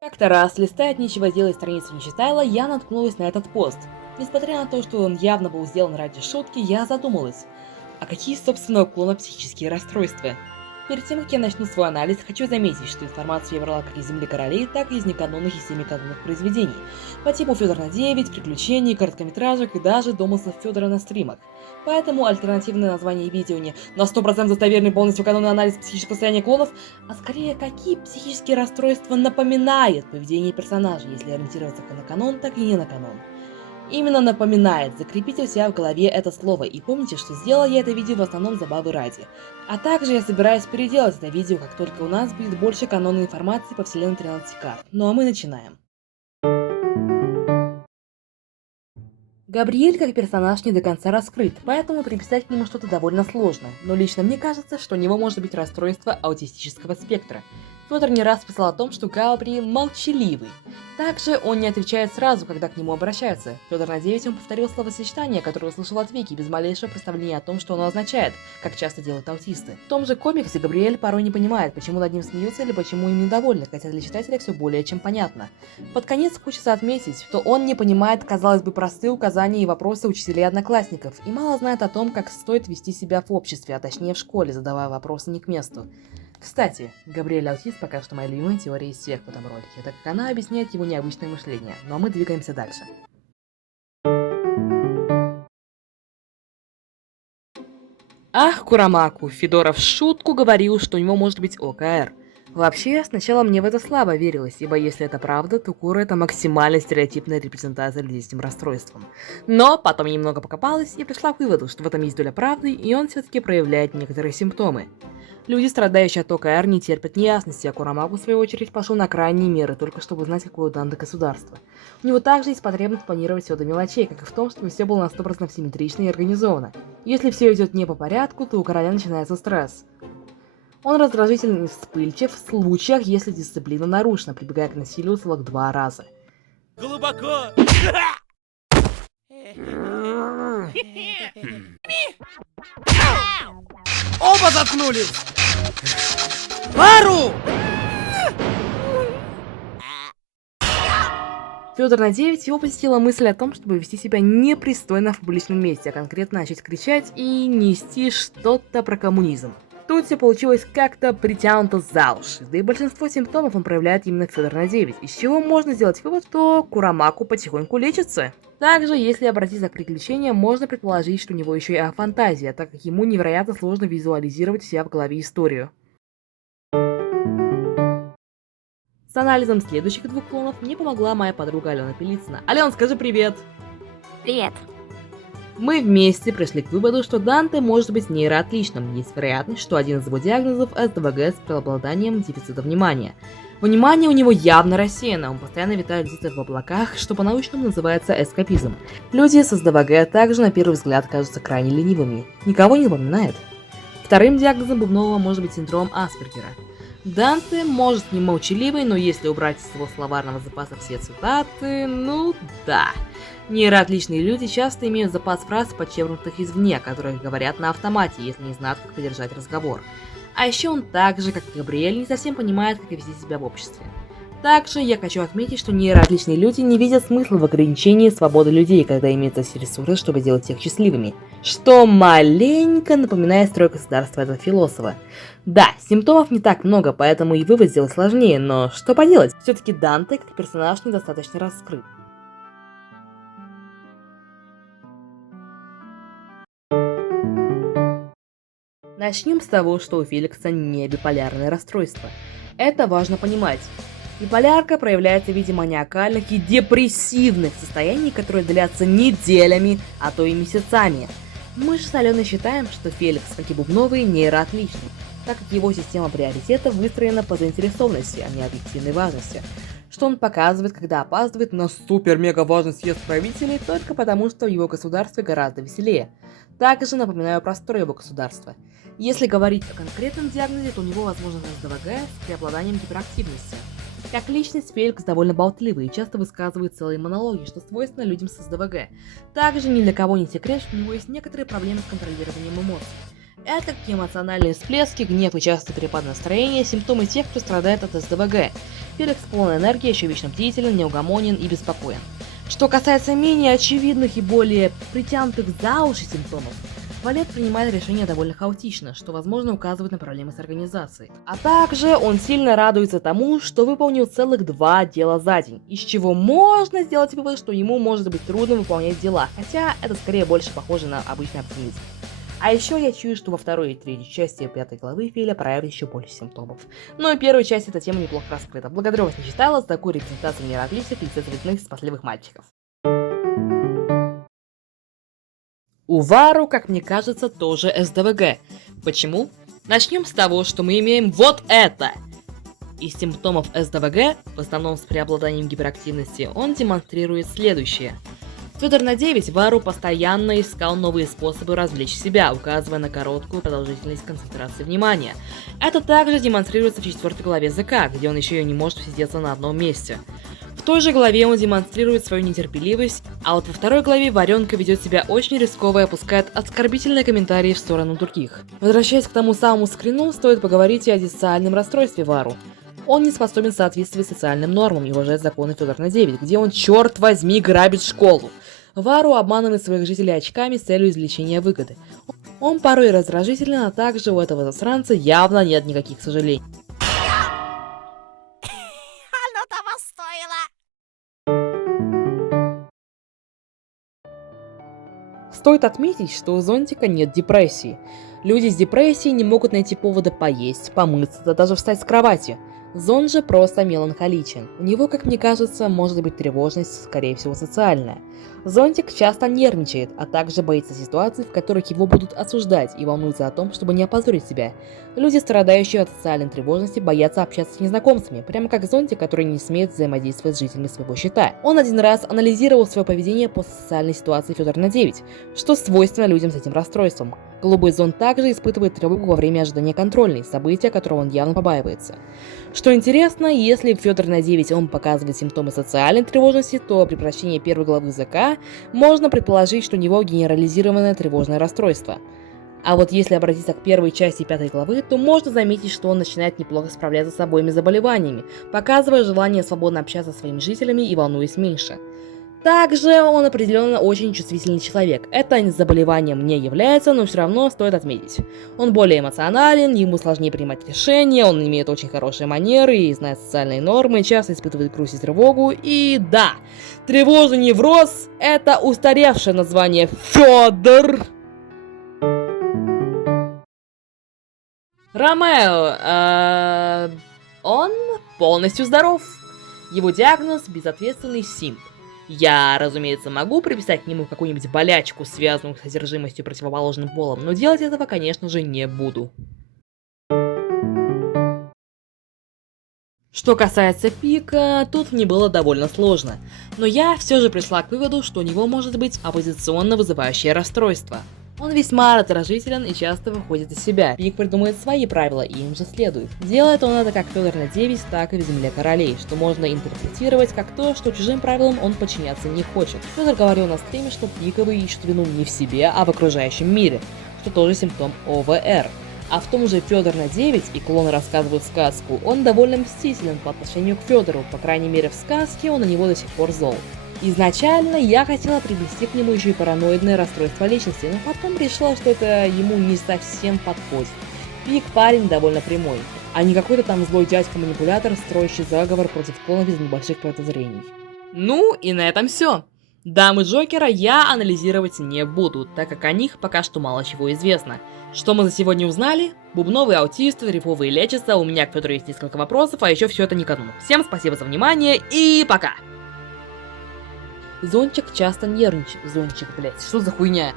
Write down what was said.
Как-то раз, листая от нечего делать страницу Нечитайла, я наткнулась на этот пост. Несмотря на то, что он явно был сделан ради шутки, я задумалась. А какие, собственно, уклона психические расстройства? Перед тем, как я начну свой анализ, хочу заметить, что информацию я брала как из «Земли королей», так и из неканонных и семиканонных произведений, по типу Федор на 9, приключений, короткометражек и даже домыслов Федора на стримах. Поэтому альтернативное название видео не «На 100% достоверный полностью канонный анализ психического состояния клонов», а скорее какие психические расстройства напоминают поведение персонажа, если ориентироваться как на канон, так и не на канон. Именно напоминает, закрепите у себя в голове это слово и помните, что сделала я это видео в основном забавы ради. А также я собираюсь переделать это видео, как только у нас будет больше канонной информации по вселенной 13 карт. Ну а мы начинаем. Габриэль как персонаж не до конца раскрыт, поэтому приписать к нему что-то довольно сложно, но лично мне кажется, что у него может быть расстройство аутистического спектра. Федор не раз писал о том, что Габриэль молчаливый. Также он не отвечает сразу, когда к нему обращаются. Федор на 9 он повторил словосочетание, которое услышал от Вики, без малейшего представления о том, что оно означает, как часто делают аутисты. В том же комиксе Габриэль порой не понимает, почему над ним смеются или почему им недовольны, хотя для читателя все более чем понятно. Под конец хочется отметить, что он не понимает, казалось бы, простые указания и вопросы учителей и одноклассников, и мало знает о том, как стоит вести себя в обществе, а точнее в школе, задавая вопросы не к месту. Кстати, Габриэль аутист пока что моя любимая теория из всех в этом ролике, так как она объясняет его необычное мышление, но мы двигаемся дальше. Ах, Курамаку, Федоров в шутку говорил, что у него может быть ОКР. Вообще, сначала мне в это слабо верилось, ибо если это правда, то Кура — это максимально стереотипная репрезентация людей с этим расстройством. Но потом я немного покопалась и пришла к выводу, что в этом есть доля правды, и он все-таки проявляет некоторые симптомы. Люди, страдающие от ОКР, не терпят неясности, а Курамаку, в свою очередь, пошел на крайние меры, только чтобы узнать, какое у Данды государство. У него также есть потребность планировать все до мелочей, как и в том, чтобы все было на 100% симметрично и организовано. Если все идет не по порядку, то у короля начинается стресс. Он раздражительный и вспыльчив в случаях, если дисциплина нарушена, прибегая к насилию целых 2 раза. Глубоко! Оба заткнулись! Пару! Федор на 9 его посетила мысль о том, чтобы вести себя непристойно в публичном месте, а конкретно начать кричать и нести что-то про коммунизм. Тут все получилось как-то притянуто за уши, да и большинство симптомов он проявляет именно Федор на 9, из чего можно сделать вывод, что Курамаку потихоньку лечится. Также, если обратиться к приключениям, можно предположить, что у него еще и афантазия, так как ему невероятно сложно визуализировать у себя в голове историю. С анализом следующих 2 клонов мне помогла моя подруга Алена Пелицына. Ален, скажи привет! Привет. Мы вместе пришли к выводу, что Данте может быть нейроотличным. Есть вероятность, что один из его диагнозов – СДВГ с преобладанием дефицита внимания. Внимание у него явно рассеяно, он постоянно витает где-то в облаках, что по-научному называется эскапизм. Люди с СДВГ также на первый взгляд кажутся крайне ленивыми. Никого не напоминает. Вторым диагнозом Бубнова может быть синдром Аспергера. Данте может не молчаливый, но если убрать из его словарного запаса все цитаты, ну да. Нейроотличные люди часто имеют запас фраз, подчеркнутых извне, которых говорят на автомате, если не знают, как поддержать разговор. А еще он так же, как и Габриэль, не совсем понимает, как вести себя в обществе. Также я хочу отметить, что нейроотличные люди не видят смысла в ограничении свободы людей, когда имеются все ресурсы, чтобы делать их счастливыми. Что маленько напоминает строй государства этого философа. Да, симптомов не так много, поэтому и вывод сделать сложнее, но что поделать, все-таки Данте как персонаж недостаточно раскрыт. Начнем с того, что у Феликса не биполярное расстройство. Это важно понимать. Биполярка проявляется в виде маниакальных и депрессивных состояний, которые длятся неделями, а то и месяцами. Мы же с Аленой считаем, что Феликс, как и Бубновый, нейроотличный, так как его система приоритетов выстроена по заинтересованности, а не объективной важности. Что он показывает, когда опаздывает на супер-мега важный съезд правителей только потому, что в его государстве гораздо веселее. Также напоминаю про строй его государства. Если говорить о конкретном диагнозе, то у него возможно СДВГ с преобладанием гиперактивности. Как личность, Феликс довольно болтливый и часто высказывает целые монологи, что свойственно людям с СДВГ. Также ни для кого не секрет, что у него есть некоторые проблемы с контролированием эмоций. Это как эмоциональные всплески, гнев и частые перепады настроения, симптомы тех, кто страдает от СДВГ. Феликс полон энергии, еще вечно бдителен, неугомонен и беспокоен. Что касается менее очевидных и более притянутых за уши симптомов, Валет принимает решения довольно хаотично, что возможно указывает на проблемы с организацией. А также он сильно радуется тому, что выполнил целых 2 дела за день, из чего можно сделать вывод, что ему может быть трудно выполнять дела, хотя это скорее больше похоже на обычный оптимизм. А еще я чую, что во второй и третьей части 5 главы Филя проявит еще больше симптомов. Но и в первой части эта тема неплохо раскрыта. Благодарю вас, не читала, за такую репрезентацию мира отличных лиц цветных спасливых мальчиков. У Вару, как мне кажется, тоже СДВГ. Почему? Начнем с того, что мы имеем вот это. Из симптомов СДВГ, в основном с преобладанием гиперактивности, он демонстрирует следующее. Федор на 9 Вару постоянно искал новые способы развлечь себя, указывая на короткую продолжительность концентрации внимания. Это также демонстрируется в 4 главе ЗК, где он еще и не может сидеться на одном месте. В той же главе он демонстрирует свою нетерпеливость, а вот во 2 главе Варенка ведет себя очень рисково и опускает оскорбительные комментарии в сторону других. Возвращаясь к тому самому скрину, стоит поговорить и о диссоциальном расстройстве Вару. Он не способен соответствовать социальным нормам и уважает законы Федор на 9, где он, черт возьми, грабит школу. Вару обманывает своих жителей очками с целью извлечения выгоды. Он порой раздражителен, а также у этого засранца явно нет никаких сожалений. Оно того стоило. Стоит отметить, что у Зонтика нет депрессии. Люди с депрессией не могут найти повода поесть, помыться, да даже встать с кровати. Зон же просто меланхоличен. У него, как мне кажется, может быть тревожность, скорее всего социальная. Зонтик часто нервничает, а также боится ситуаций, в которых его будут осуждать и волнуется о том, чтобы не опозорить себя. Люди, страдающие от социальной тревожности, боятся общаться с незнакомцами, прямо как Зонтик, который не смеет взаимодействовать с жителями своего щита. Он один раз анализировал свое поведение после социальной ситуации Федор на 9, что свойственно людям с этим расстройством. Голубой зон также испытывает тревогу во время ожидания контрольной, события которого он явно побаивается. Что интересно, если в Федор на 9 он показывает симптомы социальной тревожности, то при прочтении 1 главы ЗК можно предположить, что у него генерализированное тревожное расстройство. А вот если обратиться к первой части 5 главы, то можно заметить, что он начинает неплохо справляться с обоими заболеваниями, показывая желание свободно общаться со своими жителями и волнуясь меньше. Также он определенно очень чувствительный человек. Это заболеванием не является, но все равно стоит отметить. Он более эмоционален, ему сложнее принимать решения, он имеет очень хорошие манеры и знает социальные нормы, часто испытывает грусть и тревогу. И да, тревожный невроз – это устаревшее название Федор. Ромео, он полностью здоров. Его диагноз – безответственный симп. Я, разумеется, могу приписать к нему какую-нибудь болячку, связанную с содержимостью противоположным полом, но делать этого, конечно же, не буду. Что касается Пика, тут мне было довольно сложно, но я все же пришла к выводу, что у него может быть оппозиционно вызывающее расстройство. Он весьма раздражителен и часто выходит из себя. Пик придумывает свои правила и им же следует. Делает он это как Федор на 9, так и в Земле Королей, что можно интерпретировать как то, что чужим правилам он подчиняться не хочет. Федор говорил на стриме, что пиковые ищут вину не в себе, а в окружающем мире, что тоже симптом ОВР. А в том же Федор на 9 и клоны рассказывают сказку, он довольно мстителен по отношению к Федору, по крайней мере в сказке он на него до сих пор зол. Изначально я хотела привести к нему еще и параноидное расстройство личности, но потом решила, что это ему не совсем подходит. Пик парень довольно прямой, а не какой-то там злой дядька-манипулятор, строящий заговор против клонов без небольших подозрений. Ну и на этом все. Дамы Джокера я анализировать не буду, так как о них пока что мало чего известно. Что мы за сегодня узнали? Бубновые аутисты, дрейфовые лечатся, у меня к Федору есть несколько вопросов, а еще все это не канун. Всем спасибо за внимание и пока! Зонтик часто нервничает. Зонтик, блять, что за хуйня?